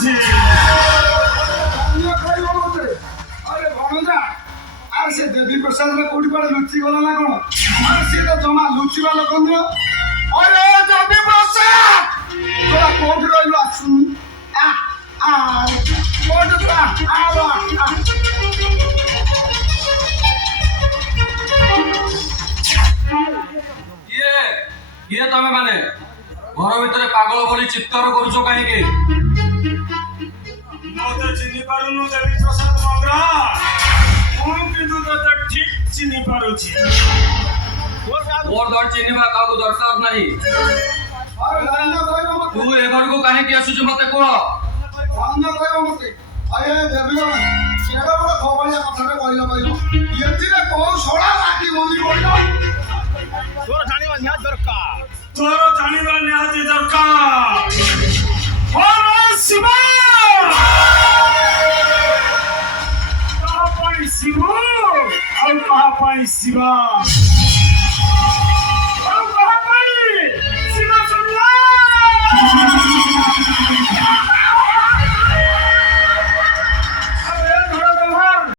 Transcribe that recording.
पारुछि अन्य खाइब मते अरे भणजा आर से देवी प्रसाद रे कोडी पड़े लुचि गला ना कोन आर से तो जमा लुचिबा लोक न अरे देवी प्रसाद तोरा कोडी रहिलो आसुनी आ कोडी पा आ ये तमे माने घर भितर पागल बोली चित्कार करूछो काहे के मते चिन्हि पारुनु देवी प्रसाद मंगरा मु किंतु तो ठीक चिन्हि पारुछि मोर दर चिन्हिबा काहू दरकार नहीं अरे अन्य खाइब मते तू ए घर को काहे के आसुछ मते को अन्य खाइब मते अरे देवी केडा बड़ खबरिया कथाटे कहिला कहिलो यतिरे को सोडा लागी मन्दिर बोलिलो तोर जानिबा निहाती दरकार ओम शिवा कहाँ पाई शिव और कहाँ पाई शिवा